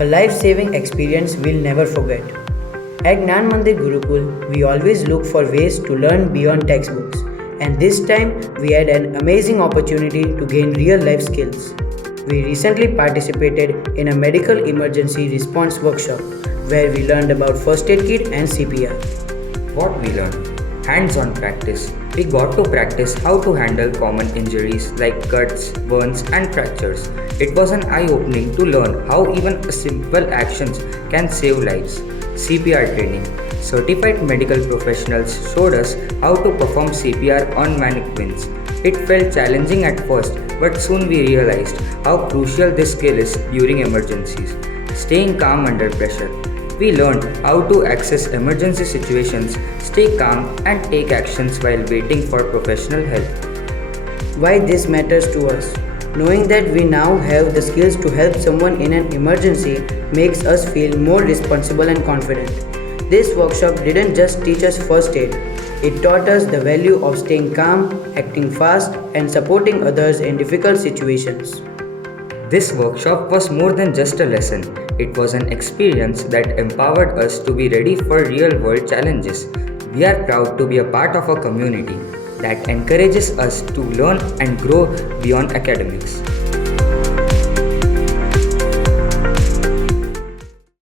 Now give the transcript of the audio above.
A life-saving experience we'll never forget. At Gnanmandir Gurukul, we always look for ways to learn beyond textbooks, and this time we had an amazing opportunity to gain real-life skills. We recently participated in a medical emergency response workshop where we learned about first aid kit and CPR. What we learned? Hands-on practice. We got to practice how to handle common injuries like cuts, burns and fractures. It was an eye-opening to learn how even simple actions can save lives. CPR training. Certified medical professionals showed us how to perform CPR on mannequins. It felt challenging at first, but soon we realized how crucial this skill is during emergencies. Staying calm under pressure. We learned how to access emergency situations, stay calm, and take actions while waiting for professional help. Why this matters to us? Knowing that we now have the skills to help someone in an emergency makes us feel more responsible and confident. This workshop didn't just teach us first aid, it taught us the value of staying calm, acting fast, and supporting others in difficult situations. This workshop was more than just a lesson, it was an experience that empowered us to be ready for real world challenges. We are proud to be a part of a community that encourages us to learn and grow beyond academics.